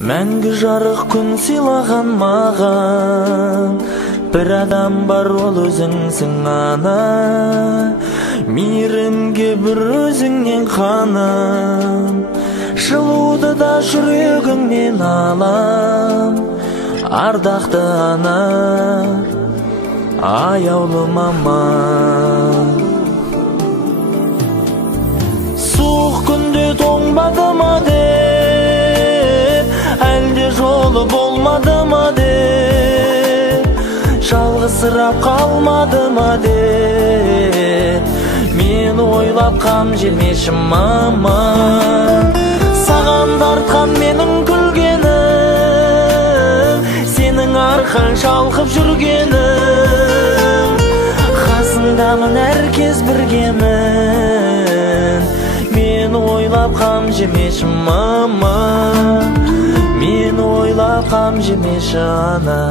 Мәңгі жарық күн сыйлаған маған бір адам бар, ол өзіңсің ана. Мейірімге бір өзіңнен қанам, жылуды да жүрегіңнен алам. Ардақты ана, аяулы мама. Суық күнде тоңбады ма деп, әлде жолы болмады ма деп, жалғызсырап қалмады ма деп, мен ойлап қам жемешім мама. Саған тартқан менің күлгенім, сенің арқан шалқып жүргенім. Қасыңдамын әркез біргемін, мен ойлап қам жемешім мама. Мен ойлап қам жемеші ана.